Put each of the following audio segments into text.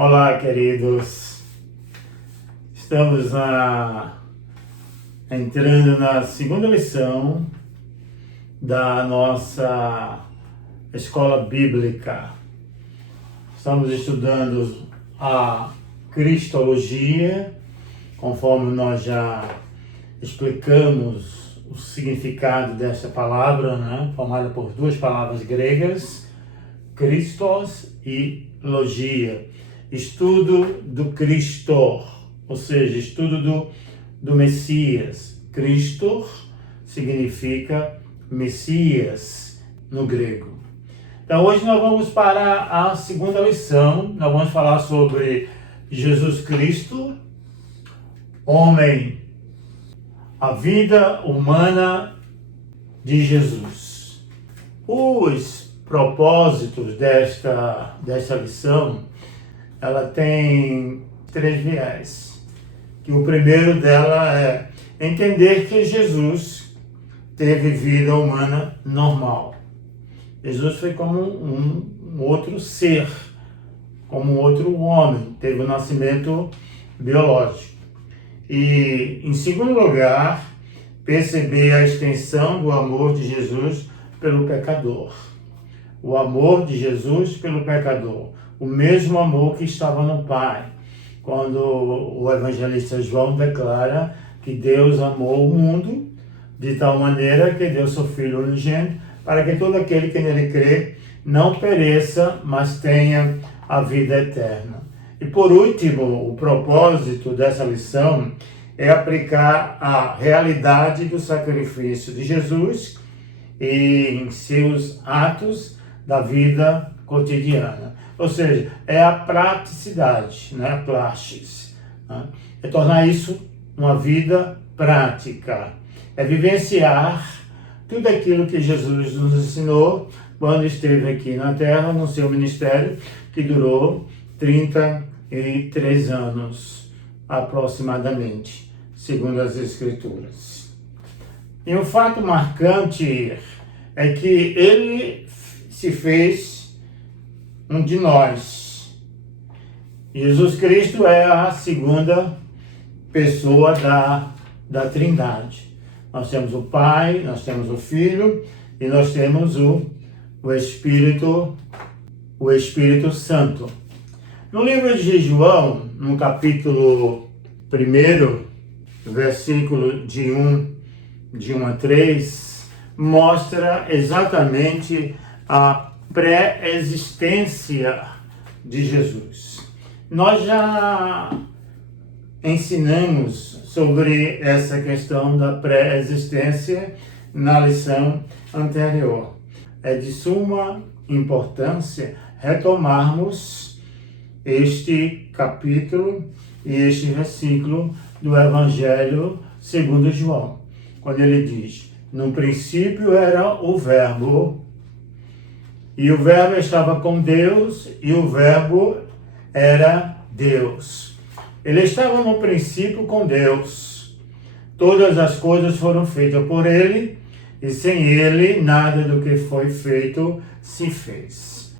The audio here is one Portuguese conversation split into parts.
Olá, queridos. Estamos entrando na segunda lição da nossa escola bíblica. Estamos estudando a Cristologia, conforme nós já explicamos o significado desta palavra, formada por duas palavras gregas, Christos e Logia. Estudo do Cristo, ou seja, estudo do Messias. Cristo significa Messias no grego. Então hoje nós vamos para a segunda lição. Nós vamos falar sobre Jesus Cristo, homem, a vida humana de Jesus. Os propósitos desta lição, ela tem três viés. Que o primeiro dela é entender que Jesus teve vida humana normal. Jesus foi como um outro ser, como um outro homem, teve um nascimento biológico. E, em segundo lugar, perceber a extensão do amor de Jesus pelo pecador. O amor de Jesus pelo pecador. O mesmo amor que estava no Pai, quando o evangelista João declara que Deus amou o mundo de tal maneira que deu seu Filho unigênito, para que todo aquele que nele crê não pereça, mas tenha a vida eterna. E por último, o propósito dessa lição é aplicar a realidade do sacrifício de Jesus em seus atos da vida cotidiana. Ou seja, é a praticidade, a praxis. É tornar isso uma vida prática. É vivenciar tudo aquilo que Jesus nos ensinou quando esteve aqui na Terra, no seu ministério, que durou 33 anos, aproximadamente, segundo as Escrituras. E um fato marcante é que ele se fez um de nós. Jesus Cristo é a segunda pessoa da Trindade. Nós temos o Pai, nós temos o Filho e nós temos o Espírito Santo. No livro de João, no capítulo 1, versículo de 1 a 3, mostra exatamente a pré-existência de Jesus. Nós já ensinamos sobre essa questão da pré-existência na lição anterior. É de suma importância retomarmos este capítulo e este versículo do Evangelho segundo João, quando ele diz: no princípio era o Verbo, e o Verbo estava com Deus, e o Verbo era Deus. Ele estava no princípio com Deus. Todas as coisas foram feitas por ele, e sem ele nada do que foi feito se fez.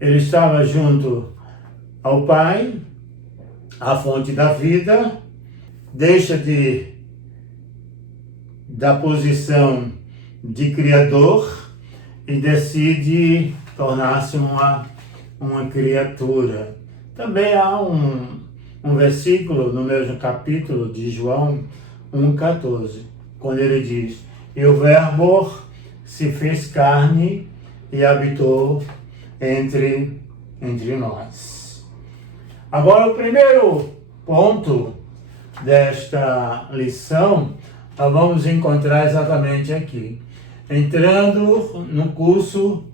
Ele estava junto ao Pai, a fonte da vida, deixa da posição de Criador e decide tornar-se uma criatura. Também há um versículo no mesmo capítulo de João 1,14, quando ele diz: e o Verbo se fez carne e habitou entre nós. Agora, o primeiro ponto desta lição, nós vamos encontrar exatamente aqui. Entrando no curso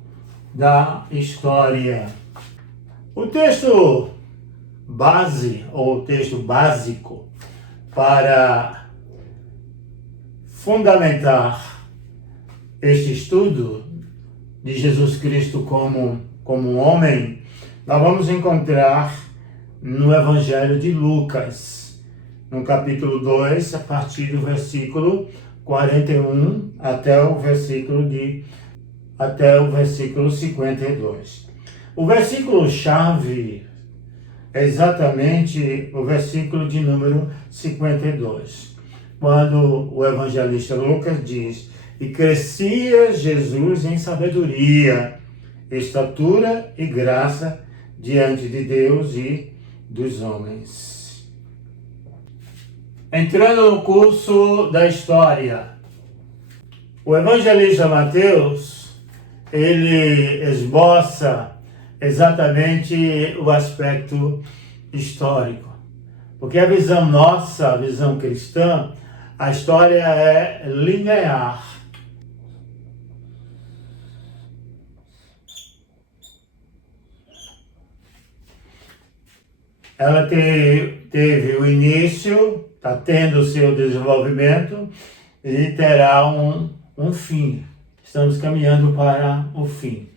da história. O texto base, ou texto básico, para fundamentar este estudo de Jesus Cristo como homem, nós vamos encontrar no Evangelho de Lucas, no capítulo 2, a partir do versículo 41 até o versículo 52. O versículo-chave é exatamente o versículo de número 52, quando o evangelista Lucas diz: e crescia Jesus em sabedoria, estatura e graça diante de Deus e dos homens. Entrando no curso da história, o evangelista Mateus, ele esboça exatamente o aspecto histórico. Porque a visão nossa, a visão cristã, a história é linear. Ela teve o início, está tendo o seu desenvolvimento e terá um fim. Estamos caminhando para o fim.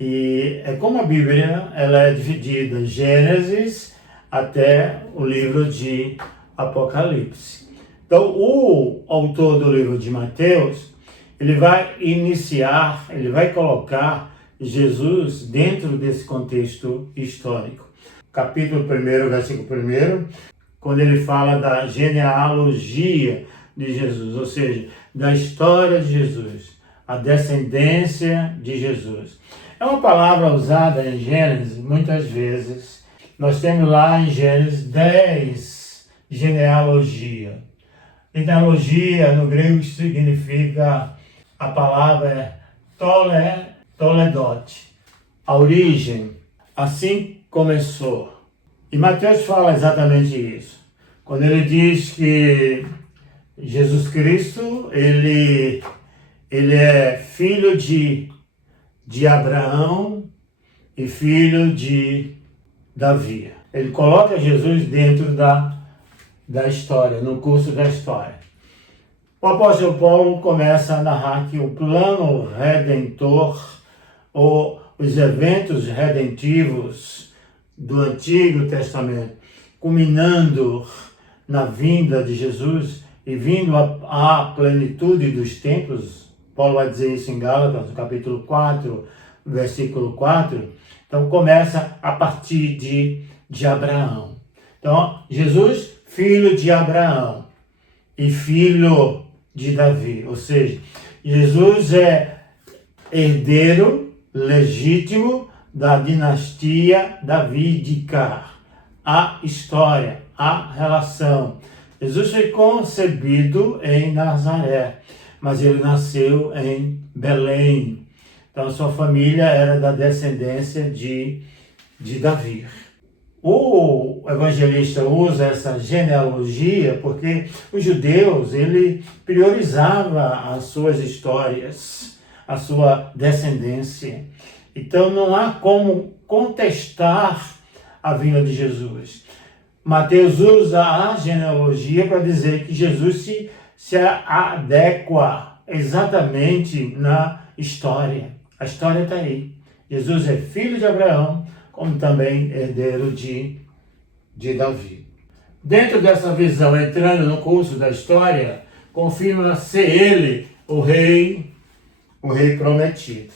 E é como a Bíblia, ela é dividida em Gênesis até o livro de Apocalipse. Então, o autor do livro de Mateus, ele vai iniciar, ele vai colocar Jesus dentro desse contexto histórico. Capítulo 1, versículo 1, quando ele fala da genealogia de Jesus, ou seja, da história de Jesus, a descendência de Jesus. É uma palavra usada em Gênesis muitas vezes. Nós temos lá em Gênesis 10 genealogia. Genealogia no grego significa, a palavra é toledot, a origem, assim começou. E Mateus fala exatamente isso. Quando ele diz que Jesus Cristo, ele é filho de Abraão e filho de Davi. Ele coloca Jesus dentro da história, no curso da história. O apóstolo Paulo começa a narrar que o plano redentor, ou os eventos redentivos do Antigo Testamento, culminando na vinda de Jesus e vindo à plenitude dos tempos. Paulo vai dizer isso em Gálatas, no capítulo 4, versículo 4. Então, começa a partir de Abraão. Então, Jesus, filho de Abraão e filho de Davi. Ou seja, Jesus é herdeiro legítimo da dinastia davídica. A história, a relação. Jesus foi concebido em Nazaré, mas ele nasceu em Belém. Então, sua família era da descendência de Davi. O evangelista usa essa genealogia porque os judeus, ele priorizava as suas histórias, a sua descendência. Então, não há como contestar a vinda de Jesus. Mateus usa a genealogia para dizer que Jesus se adequa exatamente na história. A história está aí. Jesus é filho de Abraão, como também herdeiro de Davi. Dentro dessa visão, entrando no curso da história, confirma ser ele o rei prometido.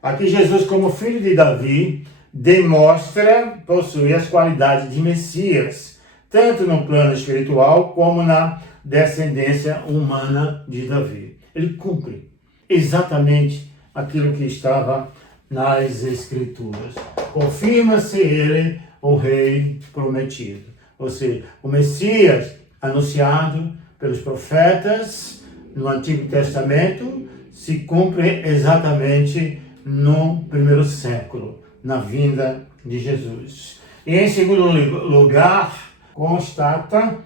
Aqui Jesus, como filho de Davi, demonstra possuir as qualidades de Messias, tanto no plano espiritual como na descendência humana de Davi. Ele cumpre exatamente aquilo que estava nas Escrituras. Confirma-se ele o rei prometido. Ou seja, o Messias anunciado pelos profetas no Antigo Testamento se cumpre exatamente no primeiro século, na vinda de Jesus. E em segundo lugar, constata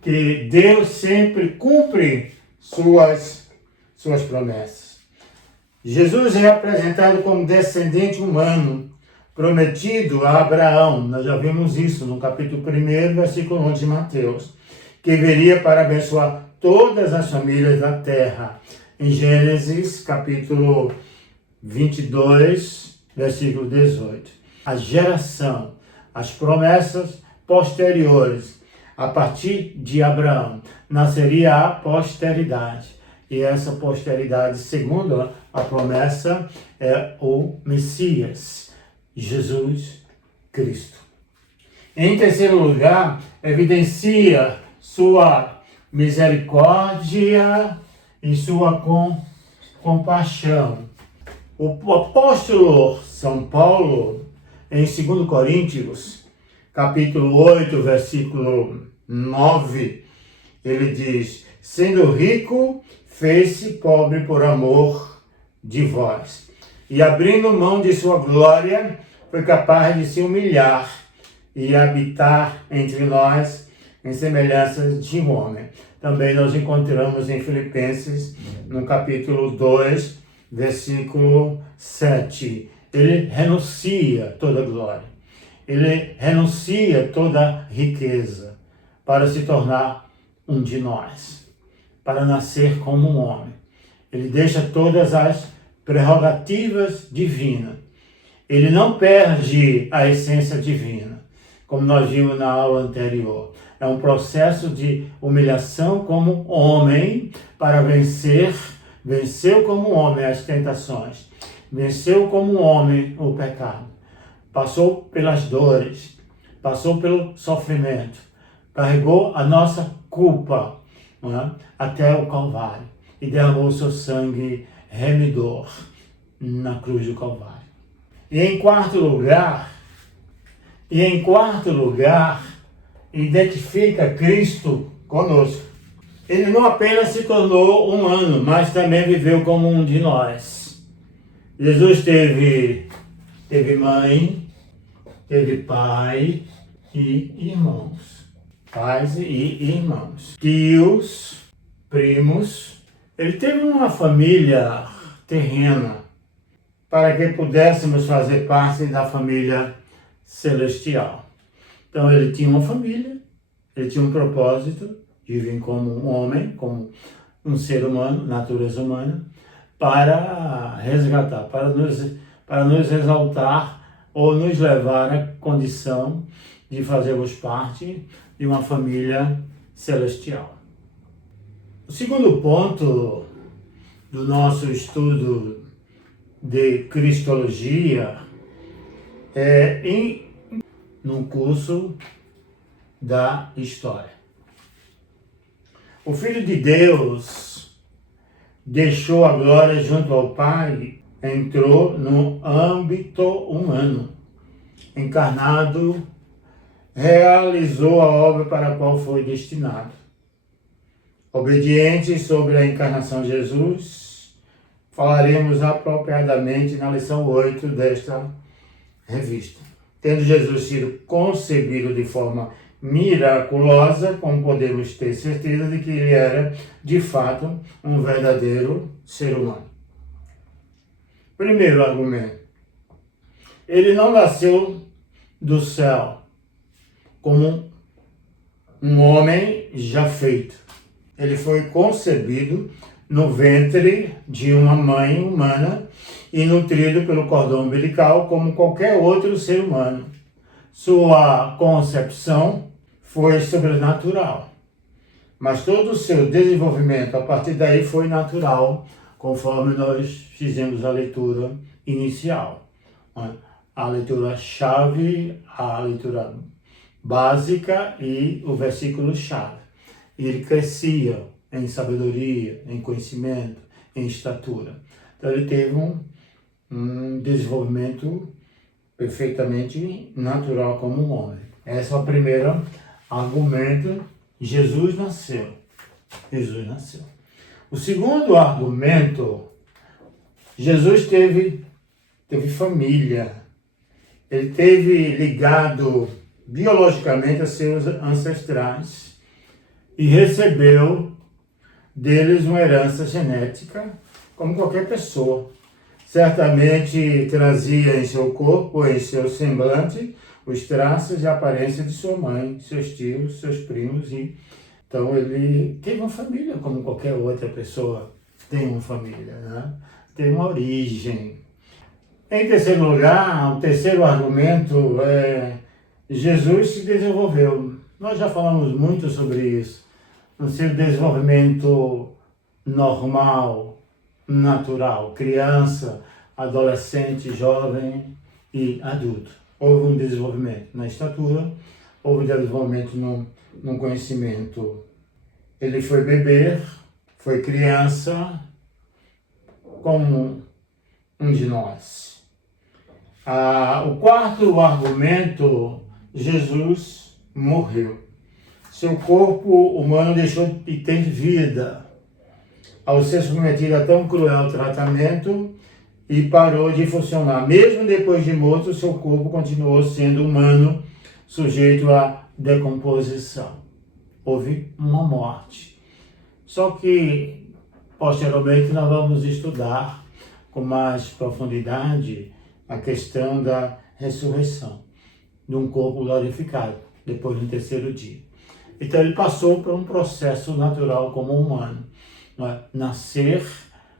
que Deus sempre cumpre suas promessas. Jesus é apresentado como descendente humano, prometido a Abraão. Nós já vimos isso no capítulo 1, versículo 11 de Mateus, que viria para abençoar todas as famílias da terra. Em Gênesis, capítulo 22, versículo 18. A geração, as promessas posteriores, a partir de Abraão, nasceria a posteridade. E essa posteridade, segundo a promessa, é o Messias, Jesus Cristo. Em terceiro lugar, evidencia sua misericórdia e sua compaixão. O apóstolo São Paulo, em 2 Coríntios, capítulo 8, versículo 9, ele diz: sendo rico, fez-se pobre por amor de vós. E abrindo mão de sua glória, foi capaz de se humilhar e habitar entre nós em semelhança de um homem. Também nós encontramos em Filipenses, no capítulo 2, versículo 7. Ele renuncia toda glória. Ele renuncia toda riqueza para se tornar um de nós, para nascer como um homem. Ele deixa todas as prerrogativas divinas. Ele não perde a essência divina, como nós vimos na aula anterior. É um processo de humilhação como homem para venceu como homem as tentações, venceu como homem o pecado, passou pelas dores, passou pelo sofrimento, carregou a nossa culpa, não é? Até o Calvário e derramou o seu sangue remidor na cruz do Calvário. E em quarto lugar, identifica Cristo conosco. Ele não apenas se tornou humano, mas também viveu como um de nós. Jesus teve mãe, teve pai e irmãos. Pais e irmãos. Tios, primos. Ele teve uma família terrena para que pudéssemos fazer parte da família celestial. Então ele tinha uma família, ele tinha um propósito de vir como um homem, como um ser humano, natureza humana, para resgatar, para nos exaltar ou nos levar à condição de fazermos parte de uma família celestial. O segundo ponto do nosso estudo de Cristologia é no curso da história. O Filho de Deus deixou a glória junto ao Pai, entrou no âmbito humano, encarnado, realizou a obra para a qual foi destinado. Obediente sobre a encarnação de Jesus, falaremos apropriadamente na lição 8 desta revista. Tendo Jesus sido concebido de forma miraculosa, como podemos ter certeza de que ele era, de fato, um verdadeiro ser humano. Primeiro argumento. Ele não nasceu do céu como um homem já feito. Ele foi concebido no ventre de uma mãe humana e nutrido pelo cordão umbilical como qualquer outro ser humano. Sua concepção foi sobrenatural, mas todo o seu desenvolvimento a partir daí foi natural, conforme nós fizemos a leitura inicial. A leitura-chave, a leitura básica e o versículo-chave. Ele crescia em sabedoria, em conhecimento, em estatura. Então ele teve um desenvolvimento perfeitamente natural como um homem. Esse é o primeiro argumento. Jesus nasceu. Jesus nasceu. O segundo argumento, Jesus teve família. Ele teve ligado biologicamente a seus ancestrais e recebeu deles uma herança genética, como qualquer pessoa. Certamente trazia em seu corpo, em seu semblante, os traços e a aparência de sua mãe, seus tios, seus primos. Então ele teve uma família, como qualquer outra pessoa tem uma família, né? Tem uma origem. Em terceiro lugar, o terceiro argumento é Jesus se desenvolveu. Nós já falamos muito sobre isso. No seu desenvolvimento normal, natural, criança, adolescente, jovem e adulto. Houve um desenvolvimento na estatura, houve desenvolvimento no conhecimento. Ele foi beber, foi criança, como um de nós. O quarto argumento, Jesus morreu. Seu corpo humano deixou de ter vida ao ser submetido a tão cruel tratamento e parou de funcionar. Mesmo depois de morto, seu corpo continuou sendo humano, sujeito à decomposição. Houve uma morte. Só que, posteriormente, nós vamos estudar com mais profundidade a questão da ressurreição de um corpo glorificado, depois do terceiro dia. Então ele passou por um processo natural como humano, nascer,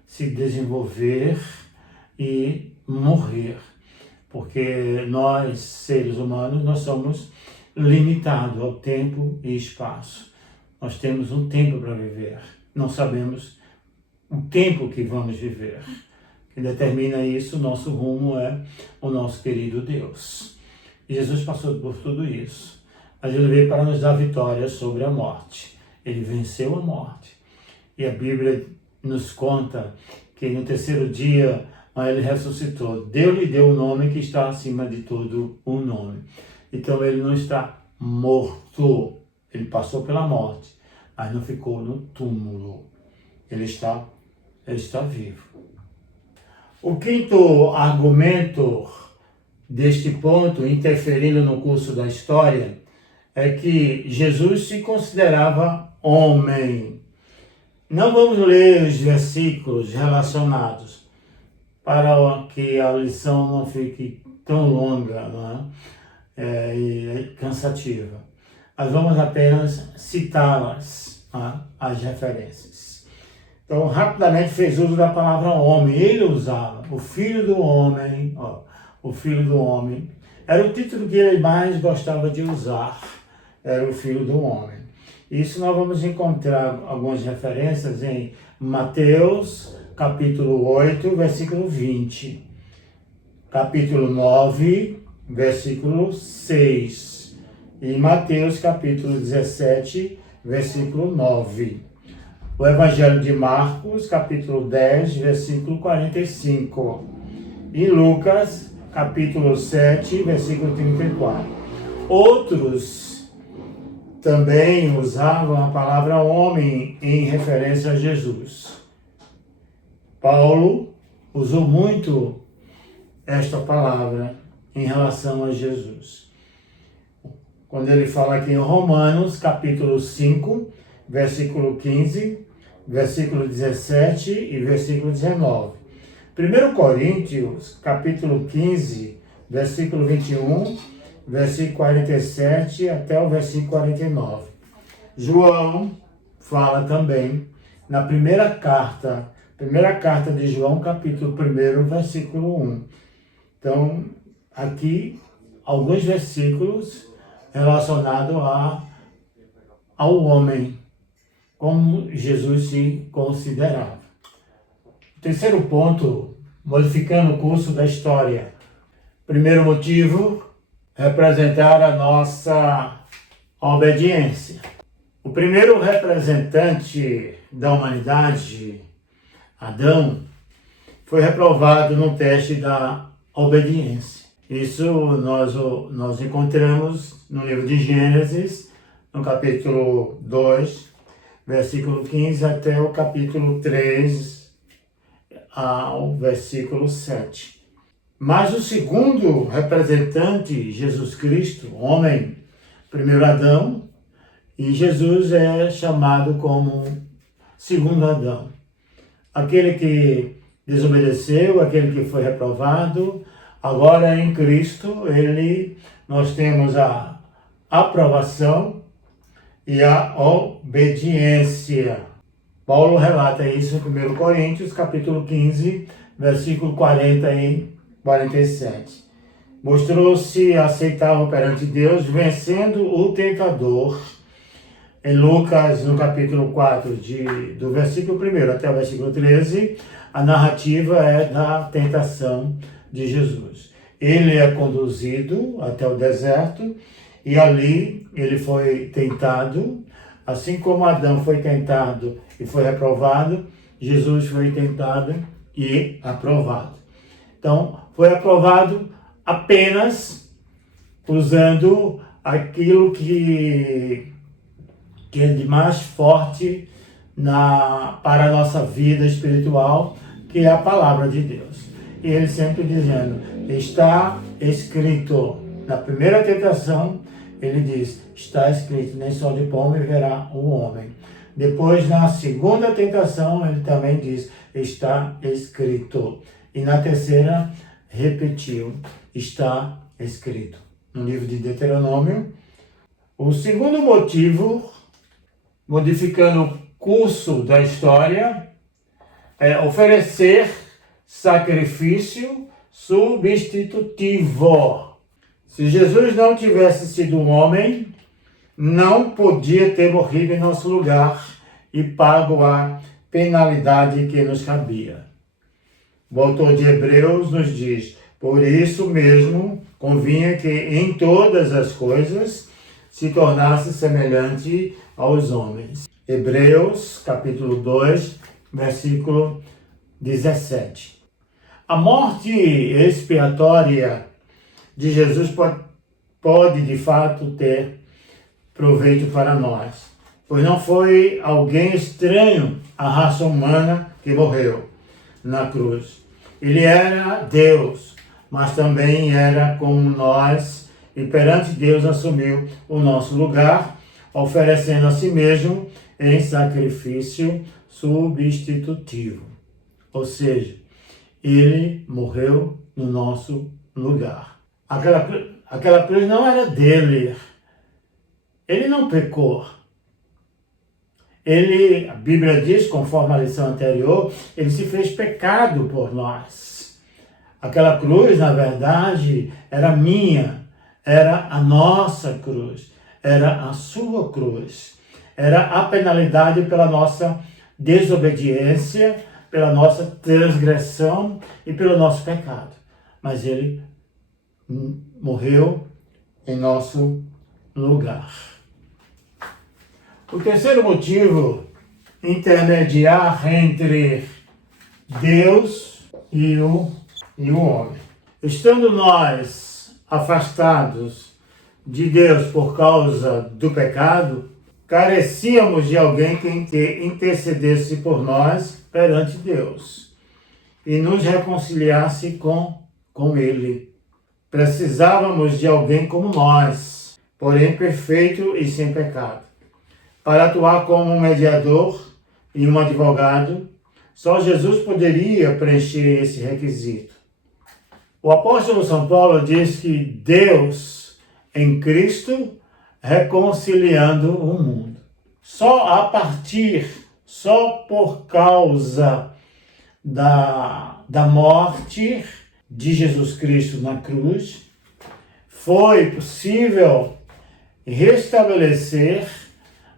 se desenvolver e morrer, porque nós, seres humanos, nós somos limitados ao tempo e espaço. Nós temos um tempo para viver, não sabemos o tempo que vamos viver. Quem determina isso, nosso rumo é o nosso querido Deus. E Jesus passou por tudo isso, mas ele veio para nos dar vitória sobre a morte. Ele venceu a morte. E a Bíblia nos conta que no terceiro dia ele ressuscitou. Deus lhe deu o nome que está acima de todo o nome. Então ele não está morto. Ele passou pela morte, mas não ficou no túmulo. Ele está vivo. O quinto argumento deste ponto, interferindo no curso da história, é que Jesus se considerava homem. Não vamos ler os versículos relacionados para que a lição não fique tão longa, não é? E cansativa. Nós vamos apenas citá-las, as referências. Então, rapidamente fez uso da palavra homem. Ele usava o filho do homem, o filho do homem. Era o título que ele mais gostava de usar, era o filho do homem. Isso nós vamos encontrar algumas referências em Mateus, capítulo 8, versículo 20. Capítulo 9, versículo 6. E Mateus, capítulo 17, versículo 9. O Evangelho de Marcos, capítulo 10, versículo 45. E Lucas, capítulo 7, versículo 34. Outros também usavam a palavra homem em referência a Jesus. Paulo usou muito esta palavra em relação a Jesus. Quando ele fala aqui em Romanos, capítulo 5, versículo 15, versículo 17 e versículo 19. 1 Coríntios, capítulo 15, versículo 21, versículo 47 até o versículo 49. João fala também na primeira carta de João, capítulo 1, versículo 1. Então, aqui, alguns versículos relacionados ao homem, como Jesus se considerava. Terceiro ponto, modificando o curso da história. Primeiro motivo, representar a nossa obediência. O primeiro representante da humanidade, Adão, foi reprovado no teste da obediência. Isso nós encontramos no livro de Gênesis, no capítulo 2, versículo 15 até o capítulo 3, ao versículo 7. Mas o segundo representante, Jesus Cristo, homem, primeiro Adão, e Jesus é chamado como segundo Adão. Aquele que desobedeceu, aquele que foi reprovado, agora em Cristo, nós temos a aprovação e a obediência. Paulo relata isso em 1 Coríntios, capítulo 15, versículo 40 e 47. Mostrou-se aceitável perante Deus, vencendo o tentador. Em Lucas, no capítulo 4, do versículo 1 até o versículo 13, a narrativa é da tentação de Jesus. Ele é conduzido até o deserto E ali ele foi tentado, assim como Adão foi tentado e foi reprovado, Jesus foi tentado e aprovado. Então, foi aprovado apenas usando aquilo que é de mais forte para a nossa vida espiritual, que é a palavra de Deus. E ele sempre dizendo, está escrito. Na primeira tentação, ele diz, está escrito, nem só de pão viverá o homem. Depois, na segunda tentação, ele também diz, está escrito. E na terceira, repetiu, está escrito. No livro de Deuteronômio. O segundo motivo, modificando o curso da história, é oferecer sacrifício substitutivo. Se Jesus não tivesse sido um homem, não podia ter morrido em nosso lugar e pago a penalidade que nos cabia. O autor de Hebreus nos diz, por isso mesmo convinha que em todas as coisas se tornasse semelhante aos homens. Hebreus, capítulo 2, versículo 17. A morte expiatória de Jesus pode de fato ter proveito para nós, pois não foi alguém estranho à raça humana que morreu na cruz. Ele era Deus, mas também era como nós, e perante Deus assumiu o nosso lugar, oferecendo a si mesmo em sacrifício substitutivo. Ou seja, ele morreu no nosso lugar. Aquela cruz não era dele. Ele não pecou. A Bíblia diz, conforme a lição anterior, ele se fez pecado por nós. Aquela cruz, na verdade, era minha, era a nossa cruz, era a sua cruz. Era a penalidade pela nossa desobediência, pela nossa transgressão e pelo nosso pecado. Mas ele morreu em nosso lugar. O terceiro motivo, intermediar entre Deus e o homem. Estando nós afastados de Deus por causa do pecado, carecíamos de alguém que intercedesse por nós perante Deus e nos reconciliasse com Ele. Precisávamos de alguém como nós, porém perfeito e sem pecado. Para atuar como um mediador e um advogado, só Jesus poderia preencher esse requisito. O apóstolo São Paulo diz que Deus, em Cristo, reconciliando o mundo. Só por causa da morte de Jesus Cristo na cruz, foi possível restabelecer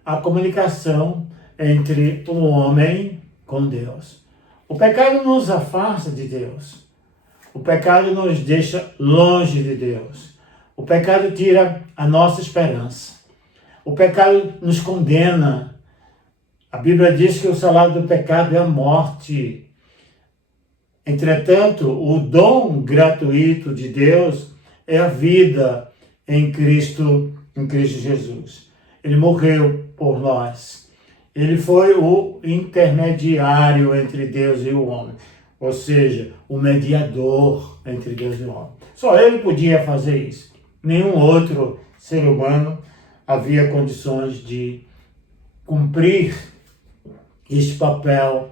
a comunicação entre o homem com Deus. O pecado nos afasta de Deus. O pecado nos deixa longe de Deus. O pecado tira a nossa esperança. O pecado nos condena. A Bíblia diz que o salário do pecado é a morte. Entretanto, o dom gratuito de Deus é a vida em Cristo Jesus. Ele morreu por nós. Ele foi o intermediário entre Deus e o homem. Ou seja, o mediador entre Deus e o homem. Só ele podia fazer isso. Nenhum outro ser humano havia condições de cumprir este papel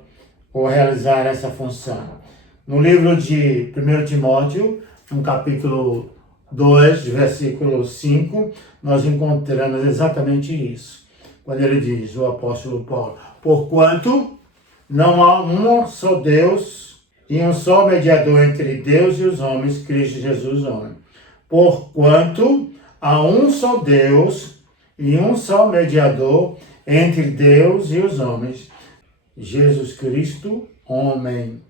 ou realizar essa função. No livro de 1 Timóteo, no capítulo 2, versículo 5, nós encontramos exatamente isso. Quando ele diz, o apóstolo Paulo, porquanto não há um só Deus e um só mediador entre Deus e os homens, Cristo Jesus, homem. Porquanto há um só Deus e um só mediador entre Deus e os homens, Jesus Cristo, homem.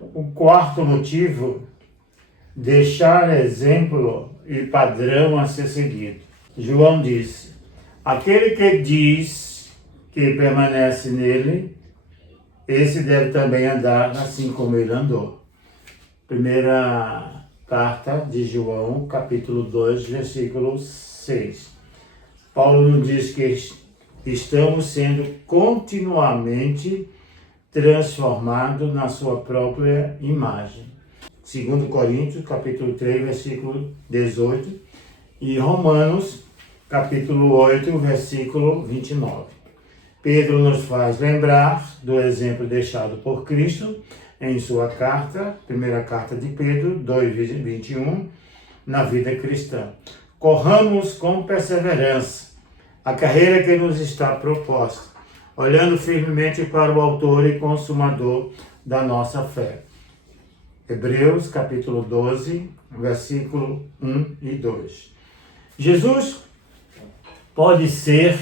O quarto motivo, deixar exemplo e padrão a ser seguido. João disse: aquele que diz que permanece nele, esse deve também andar assim como ele andou. Primeira carta de João, capítulo 2, versículo 6. Paulo nos diz que estamos sendo continuamente transformados na sua própria imagem. 2 Coríntios, capítulo 3, versículo 18. E Romanos, capítulo 8, versículo 29. Pedro nos faz lembrar do exemplo deixado por Cristo em sua carta, primeira carta de Pedro, 2:21, na vida cristã. Corramos com perseverança a carreira que nos está proposta, olhando firmemente para o autor e consumador da nossa fé. Hebreus, capítulo 12, versículo 1 e 2. Jesus pode ser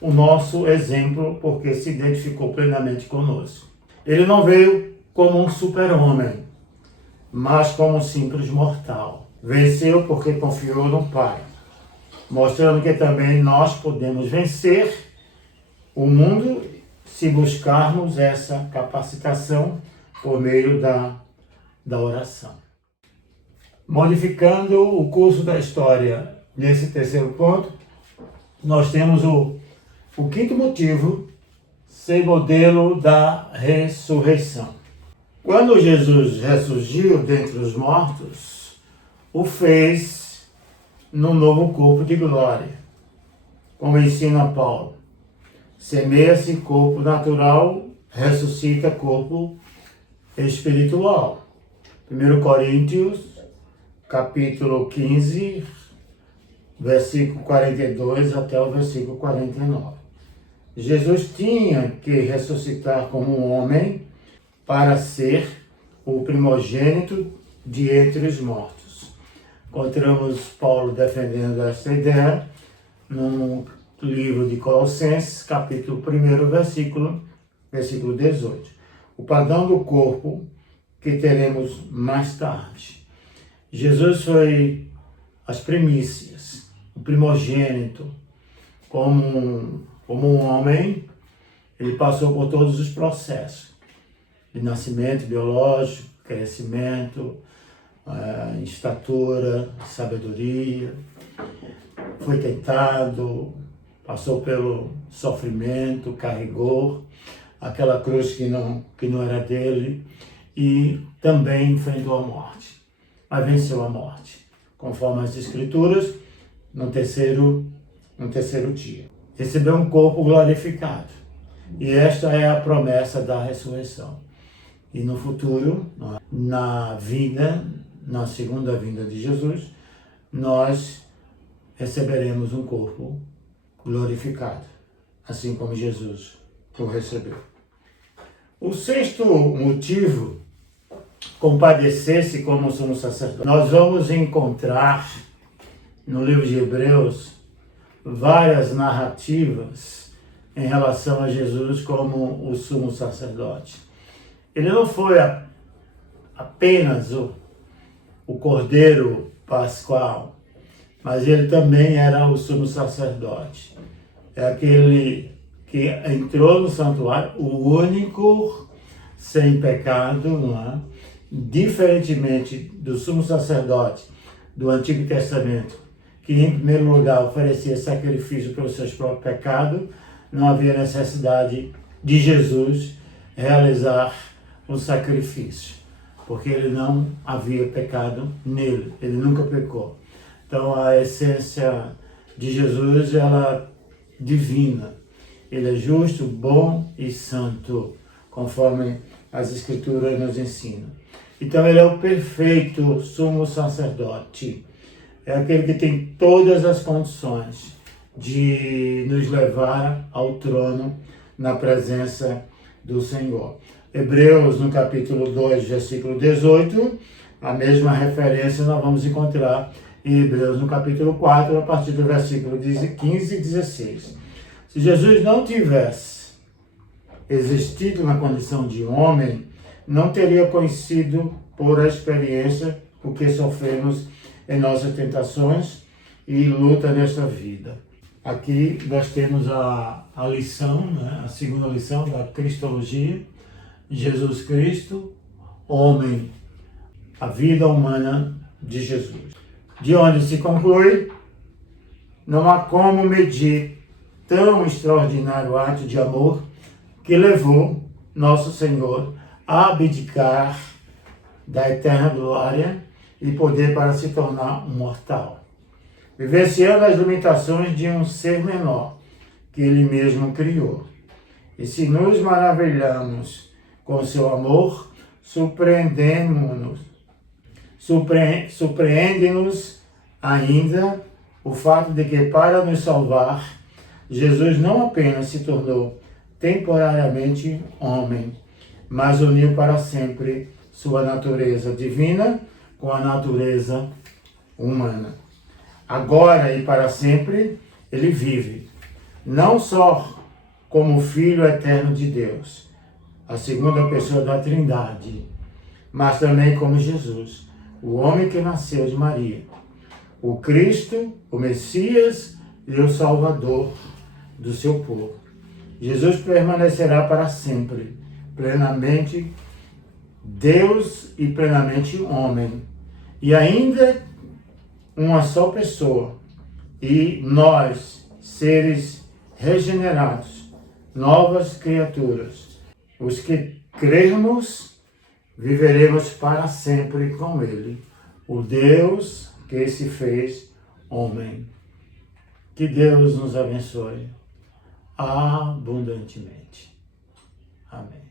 o nosso exemplo porque se identificou plenamente conosco. Ele não veio como um super-homem, mas como um simples mortal. Venceu porque confiou no Pai, mostrando que também nós podemos vencer o mundo se buscarmos essa capacitação por meio da oração. Modificando o curso da história nesse terceiro ponto, nós temos o quinto motivo, ser modelo da ressurreição. Quando Jesus ressurgiu dentre os mortos, o fez num novo corpo de glória, como ensina Paulo. Semeia-se corpo natural, ressuscita corpo espiritual. 1 Coríntios, capítulo 15, versículo 42 até o versículo 49. Jesus tinha que ressuscitar como um homem para ser o primogênito de entre os mortos. Encontramos Paulo defendendo essa ideia no livro de Colossenses, capítulo 1, versículo 18. O padrão do corpo que teremos mais tarde. Jesus foi as primícias, o primogênito. Como um homem, ele passou por todos os processos de nascimento biológico, crescimento, estatura, sabedoria. Foi tentado, passou pelo sofrimento, carregou aquela cruz que não era dele e também enfrentou a morte, mas venceu a morte, conforme as Escrituras, no terceiro dia. Recebeu um corpo glorificado. E esta é a promessa da ressurreição. E no futuro, na segunda vinda de Jesus, nós receberemos um corpo glorificado, assim como Jesus o recebeu. O sexto motivo, compadecer-se como sumo sacerdote. Nós vamos encontrar no livro de Hebreus várias narrativas em relação a Jesus como o sumo sacerdote. Ele não foi apenas o Cordeiro Pascual, mas ele também era o sumo sacerdote. É aquele que entrou no santuário, o único sem pecado, não é? Diferentemente do sumo sacerdote do Antigo Testamento, que em primeiro lugar oferecia sacrifício pelos seus próprios pecados, não havia necessidade de Jesus realizar um sacrifício, porque ele não havia pecado nele, ele nunca pecou. Então a essência de Jesus, ela é divina, ele é justo, bom e santo, conforme as Escrituras nos ensinam. Então ele é o perfeito sumo sacerdote, é aquele que tem todas as condições de nos levar ao trono na presença do Senhor. Hebreus, no capítulo 2, versículo 18, a mesma referência nós vamos encontrar em Hebreus, no capítulo 4, a partir do versículo 15 e 16. Se Jesus não tivesse existido na condição de homem, não teria conhecido por a experiência o que sofremos em nossas tentações e luta nesta vida. Aqui nós temos a lição, né? A segunda lição da Cristologia. Jesus Cristo, homem, a vida humana de Jesus. De onde se conclui, não há como medir tão extraordinário ato de amor que levou nosso Senhor a abdicar da eterna glória e poder para se tornar um mortal, vivenciando as limitações de um ser menor que ele mesmo criou. E se nos maravilhamos com seu amor, surpreende-nos ainda o fato de que, para nos salvar, Jesus não apenas se tornou temporariamente homem, mas uniu para sempre sua natureza divina com a natureza humana. Agora e para sempre, ele vive, não só como Filho eterno de Deus, a segunda pessoa da Trindade, mas também como Jesus, o homem que nasceu de Maria, o Cristo, o Messias e o Salvador do seu povo. Jesus permanecerá para sempre, plenamente Deus e plenamente homem, e ainda uma só pessoa, e nós, seres regenerados, novas criaturas, os que crermos, viveremos para sempre com Ele, o Deus que se fez homem. Que Deus nos abençoe abundantemente. Amém.